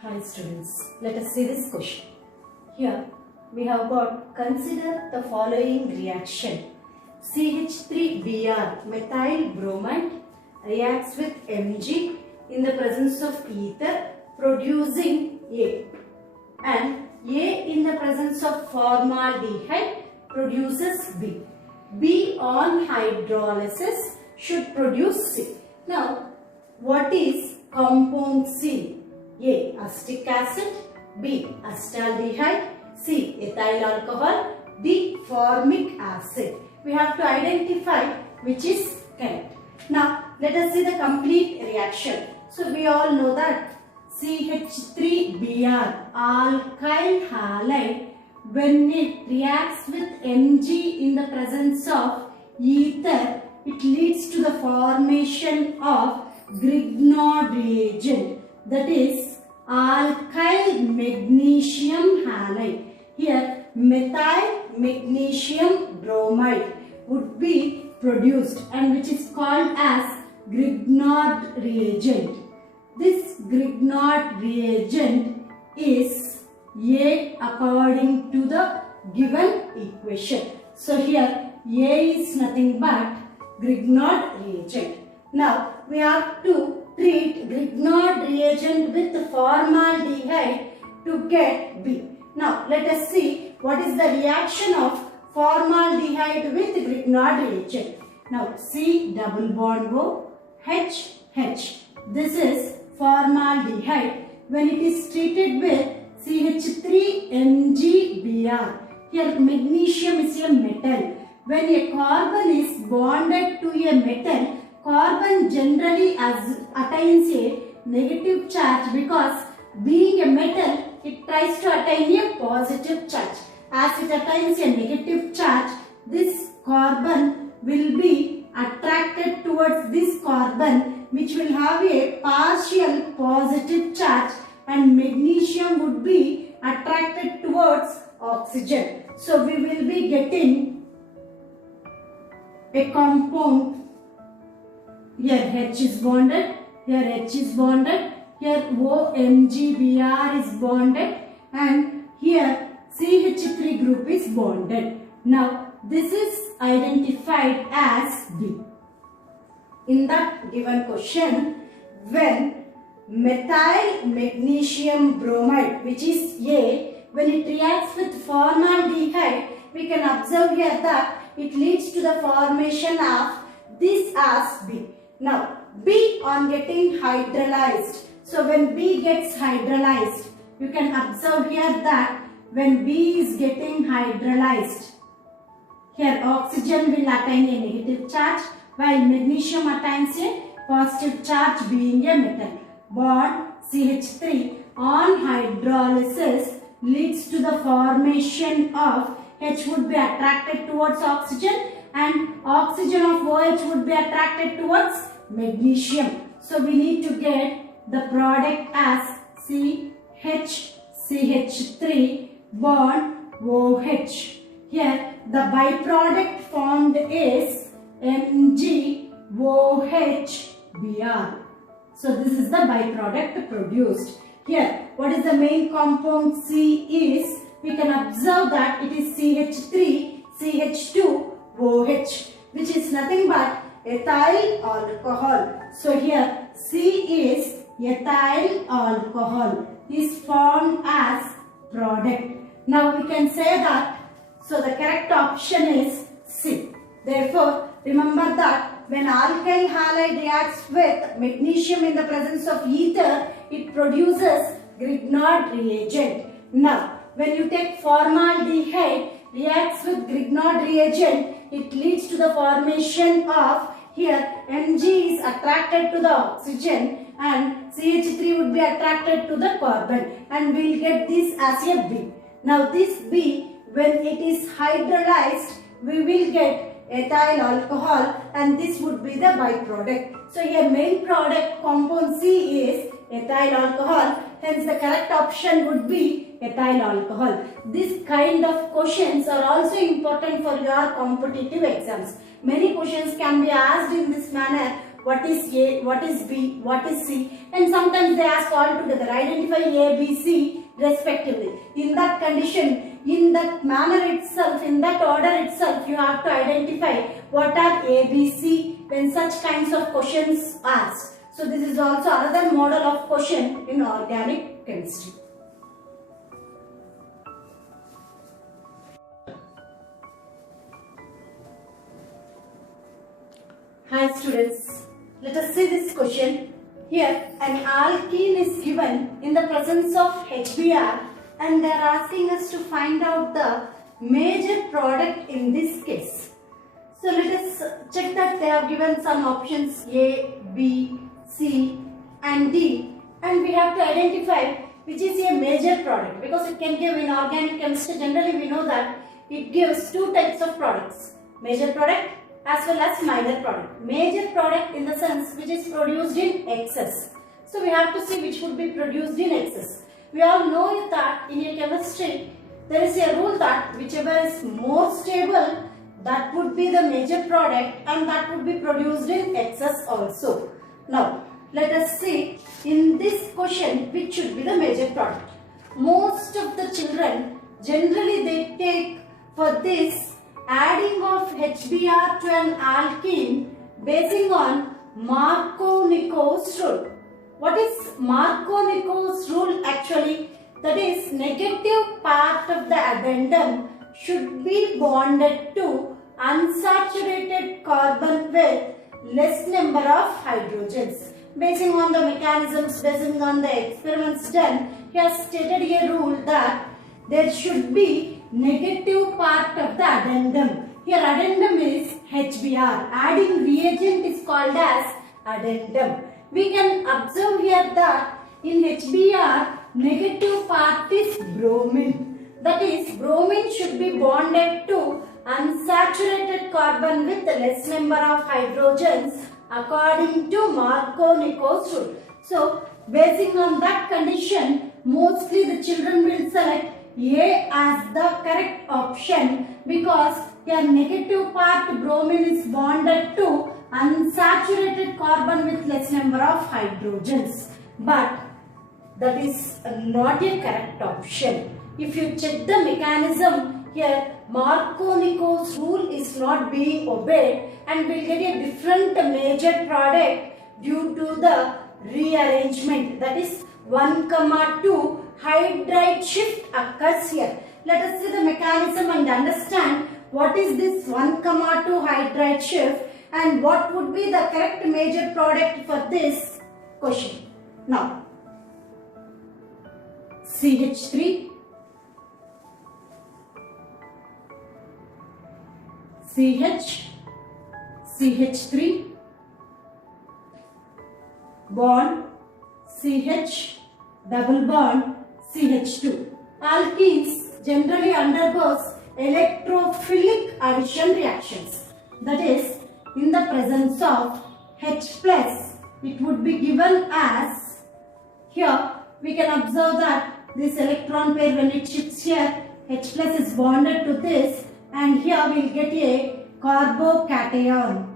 Hi students, let us see this question. Here we have got consider the following reaction. CH3Br methyl bromide reacts with Mg in the presence of ether producing A, and A in the presence of formaldehyde produces B. B on hydrolysis should produce C. Now what is compound C? A. Acetic acid, B. Acetaldehyde, C. Ethyl alcohol, D. Formic acid. We have to identify which is correct. Now let us see the complete reaction. So we all know that CH3Br alkyl halide, when it reacts with Mg in the presence of ether, it leads to the formation of Grignard reagent, that is alkyl magnesium halide. Here methyl magnesium bromide would be produced, and which is called as Grignard reagent. This Grignard reagent is A according to the given equation. So here A is nothing but Grignard reagent. Now we have to treat Grignard reagent with formaldehyde to get B. Now let us see what is the reaction of formaldehyde with Grignard reagent. Now C double bond O H H. This is formaldehyde. When it is treated with CH3MgBr, here magnesium is a metal. When a carbon is bonded to a metal, carbon generally attains a negative charge, because being a metal, it tries to attain a positive charge. As it attains a negative charge, this carbon will be attracted towards this carbon, which will have a partial positive charge, and magnesium would be attracted towards oxygen. So we will be getting a compound. Here H is bonded, here H is bonded, here OMgBr is bonded, and here CH3 group is bonded. Now this is identified as B. In the given question, when methyl magnesium bromide, which is A, when it reacts with formaldehyde, we can observe here that it leads to the formation of this as B. Now B on getting hydrolyzed. So when B gets hydrolyzed, you can observe here that when B is getting hydrolyzed, here oxygen will attain a negative charge, while magnesium attains a positive charge, being a metal. Bond CH3 on hydrolysis leads to the formation of H would be attracted towards oxygen, and oxygen of OH would be attracted towards magnesium. So we need to get the product as CH3 bond OH. Here the byproduct formed is MgOHBr. So this is the byproduct produced. Here what is the main compound C is? We can observe that it is CH3 CH2OH, which is nothing but ethyl alcohol. So here C is ethyl alcohol is formed as product. Now we can say that, so the correct option is C. Therefore remember that when alkyl halide reacts with magnesium in the presence of ether, it produces Grignard reagent. Now when you take formaldehyde reacts with Grignard reagent, it leads to the formation of, here Mg is attracted to the oxygen and CH3 would be attracted to the carbon, and we will get this as a B. Now this B, when it is hydrolyzed, we will get ethyl alcohol, and this would be the byproduct. So here main product compound C is ethyl alcohol, hence the correct option would be ethyl alcohol. This kind of questions are also important for your competitive exams. Many questions can be asked in this manner. what is A, what is B, what is C, and sometimes they ask all together, identify A, B, C respectively. In that condition, in that manner itself, in that order itself, you have to identify what are A, B, C when such kinds of questions asked. So this is also another model of question in organic chemistry. Hi students, let us see this question. Here an alkene is given in the presence of HBr and they are asking us to find out the major product in this case. So let us check that they have given some options A, B, C and D, and we have to identify which is a major product, because it can give in organic chemistry. Generally we know that it gives two types of products, major product as well as minor product. Major product in the sense which is produced in excess. So we have to see which would be produced in excess. We all know that in a chemistry there is a rule that whichever is more stable, that would be the major product and that would be produced in excess also. Now let us see in this question which should be the major product. Most of the children generally they take for this adding of HBr to an alkene basing on Markovnikov's rule. What is Markovnikov's rule actually? That is, negative part of the addendum should be bonded to unsaturated carbon with less number of hydrogens. Basing on the mechanisms, basing on the experiments done, he has stated a rule that there should be negative part of the addendum. Here addendum is HBr. Adding reagent is called as addendum. We can observe here that in HBr negative part is bromine. That is, bromine should be bonded to unsaturated carbon with less number of hydrogens according to Markovnikov's rule. So basing on that condition, mostly the children will select A as the correct option, because your negative part bromine is bonded to unsaturated carbon with less number of hydrogens. But that is not a correct option. If you check the mechanism here, Markovnikov's rule is not being obeyed and we will get a different major product due to the rearrangement. That is 1,2 hydride shift occurs here. Let us see the mechanism and understand what is this 1,2 hydride shift and what would be the correct major product for this question. Now, CH3, CH3, bond, CH, double bond, CH2. Alkenes generally undergoes electrophilic addition reactions. That is, in the presence of H plus, it would be given as, here we can observe that this electron pair when it shifts here, H plus is bonded to this and here we will get a carbocation.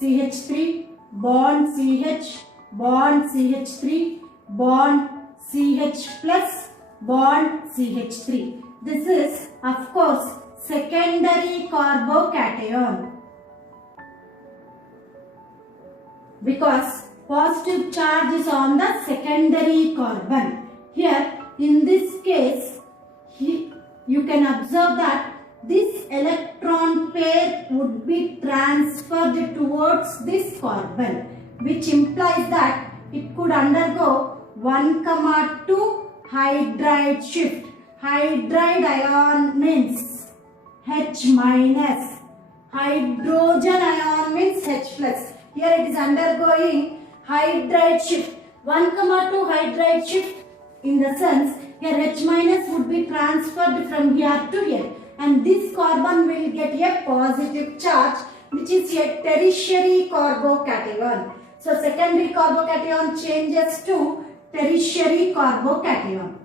CH3, bond CH, bond CH3, bond CH plus, bond CH3. This is of course secondary carbocation, because positive charge is on the secondary carbon. Here in this case, you can observe that this electron pair would be transferred towards this carbon, which implies that it could undergo 1,2 hydride shift. Hydride ion means H minus, hydrogen ion means H plus. Here it is undergoing hydride shift. 1,2 hydride shift, in the sense here H minus would be transferred from here to here, and this carbon will get a positive charge, which is a tertiary carbocation. So secondary carbocation changes to tertiary carbocation.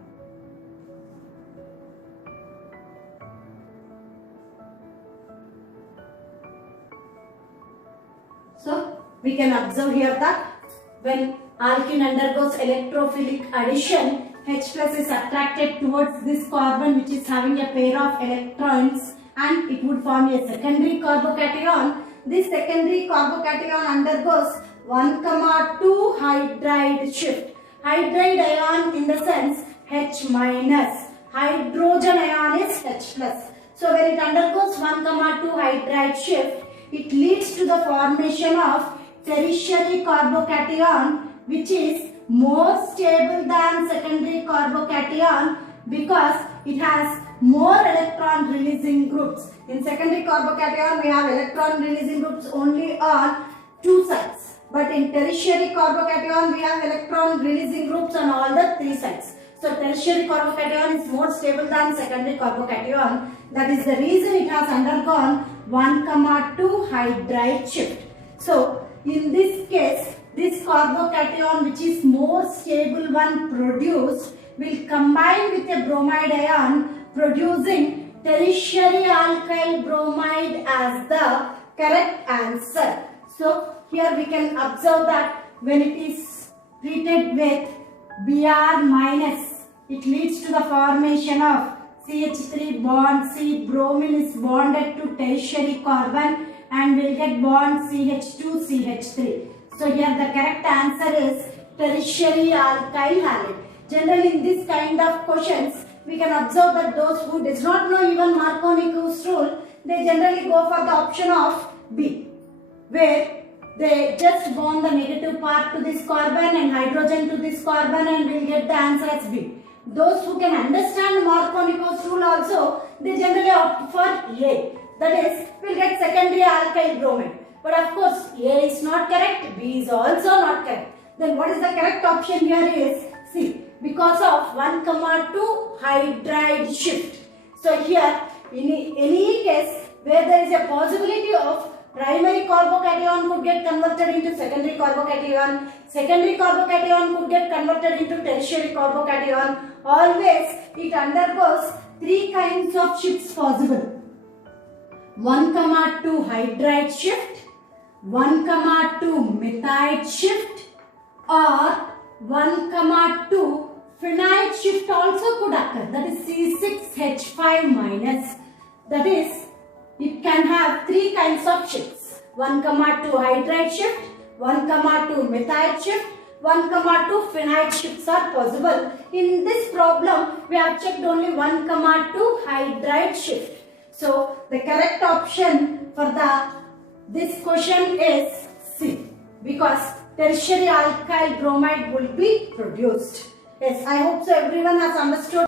So we can observe here that when alkene undergoes electrophilic addition, H plus is attracted towards this carbon which is having a pair of electrons, and it would form a secondary carbocation. This secondary carbocation undergoes 1,2 hydride shift. Hydride ion in the sense H minus. Hydrogen ion is H plus. So when it undergoes 1,2 hydride shift, it leads to the formation of tertiary carbocation, which is more stable than secondary carbocation because it has more electron releasing groups. In secondary carbocation, we have electron releasing groups only on 2 sides. But in tertiary carbocation, we have electron releasing groups on all the 3 sides. So tertiary carbocation is more stable than secondary carbocation. That is the reason it has undergone 1,2 hydride shift. So in this case, this carbocation which is more stable one produced will combine with a bromide ion, producing tertiary alkyl bromide as the correct answer. So here we can observe that when it is treated with Br minus, it leads to the formation of CH3 bond C. Bromine is bonded to tertiary carbon and will get bond CH2 CH3. So here the correct answer is tertiary alkyl halide. Generally in this kind of questions, we can observe that those who does not know even Markovnikov's rule, they generally go for the option of B, where they just bond the negative part to this carbon and hydrogen to this carbon and will get the answer as B. Those who can understand Markovnikov's rule also, they generally opt for A. That is, will get secondary alkyl bromide. But of course, A is not correct, B is also not correct. Then what is the correct option here is C, because of 1,2 hydride shift. So here, in any case where there is a possibility of primary carbocation could get converted into secondary carbocation, secondary carbocation could get converted into tertiary carbocation, always it undergoes 3 kinds of shifts possible. 1,2 hydride shift, 1,2 methide shift, or 1,2 phenide shift also could occur. That is C6H5 minus. That is, it can have 3 kinds of shifts. 1,2 hydride shift, 1,2 methide shift, 1,2 phenide shifts are possible. In this problem, we have checked only 1,2 hydride shift. So the correct option for this question is C, because tertiary alkyl bromide will be produced. Yes, I hope so everyone has understood.